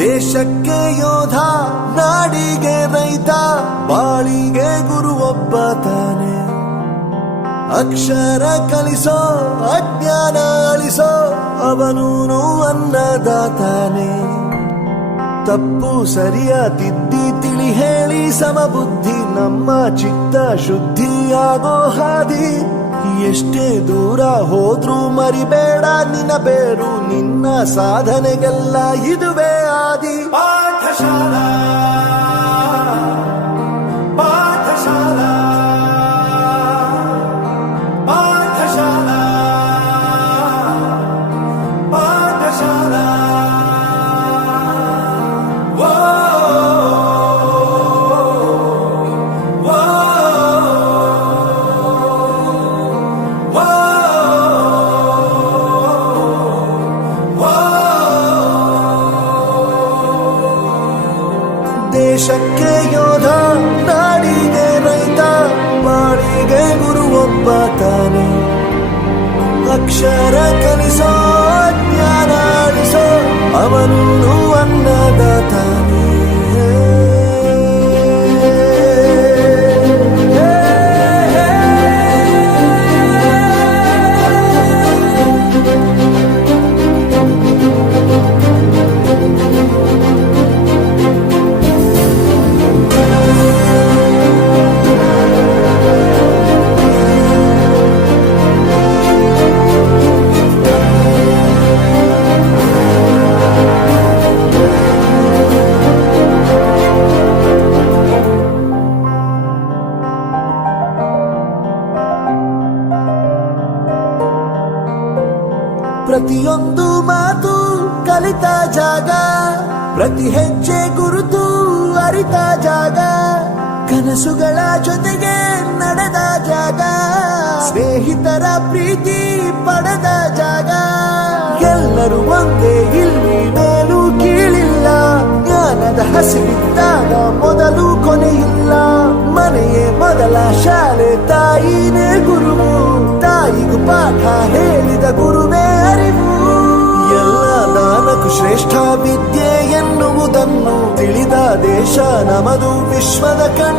ದೇಶಕ್ಕೆ ಯೋಧ, ನಾಡಿಗೆ ರೈತ, ಬಾಳಿಗೆ ಗುರು ಒಬ್ಬ ತಾನೆ. ಅಕ್ಷರ ಕಲಿಸೋ, ಅಜ್ಞಾನ ಅಳಿಸೋ, ಅವನೂನು ಅನ್ನದಾತಾನೆ. ತಪ್ಪು ಸರಿಯ ತಿದ್ದಿ ತಿಳಿ ಹೇಳಿ ಸಮಬುದ್ಧಿ ನಮ್ಮ ಚಿತ್ತ ಶುದ್ಧಿಯಾಗೋ ಹಾದಿ. ಎಷ್ಟೇ ದೂರ ಹೋದ್ರೂ ಮರಿಬೇಡ ನಿನ್ನ ಬೇರು, ನಿನ್ನ ಸಾಧನೆಗೆಲ್ಲ ಇದುವೇ ಆದಿ. ಪಾಠಶಾಲಾ ಪಾಠಶಾಲಾ ಪಾಠಶಾಲಾ ಪಾಠಶಾಲಾ. ದೇಶಕ್ಕೆ ಯೋಧ, ನಾಡಿಗೆ ರೈತ, ಬಾಳಿಗೆ ಗುರು ಒಬ್ಬ ತಾನೆ. ಅಕ್ಷರ ಕಲಿಸೋ, ಜ್ಞಾನ ಅಳಿಸೋ, ಅವನೂನು ಅನ್ನದಾತಾನೆ. ಪ್ರತಿಯೊಂದು ಮಾತು ಕಲಿತ ಜಾಗ, ಪ್ರತಿ ಹೆಜ್ಜೆ ಗುರುತು ಅರಿತ ಜಾಗ, ಕನಸುಗಳ ಜೊತೆಗೆ ನಡೆದ ಜಾಗ, ಸ್ನೇಹಿತರ ಪ್ರೀತಿ ಪಡೆದ ಜಾಗ. ಎಲ್ಲರೂ ಒಂದೇ, ಇಲ್ಲಿ ಮೇಲೂ ಕೀಳಿಲ್ಲ, ಜ್ಞಾನದ ಹಸಿವಿದ್ದಾಗ ಮೊದಲು ಕೊನೆಯಿಲ್ಲ. ಮನೆಯೇ ಮೊದಲ ಶಾಲೆ, ತಾಯಿನೇ ಗುರುವು, ತಾಯಿಗೂ ಪಾಠ ಹೇಳಿದ ಗುರುವೇ ಅರಿವು. ಎಲ್ಲ ದಾನಕ್ಕೂ ಶ್ರೇಷ್ಠ ವಿದ್ಯೆ ಎನ್ನುವುದನ್ನು ತಿಳಿದ ದೇಶ ನಮದು, ವಿಶ್ವದ ಕಣ್ಣು.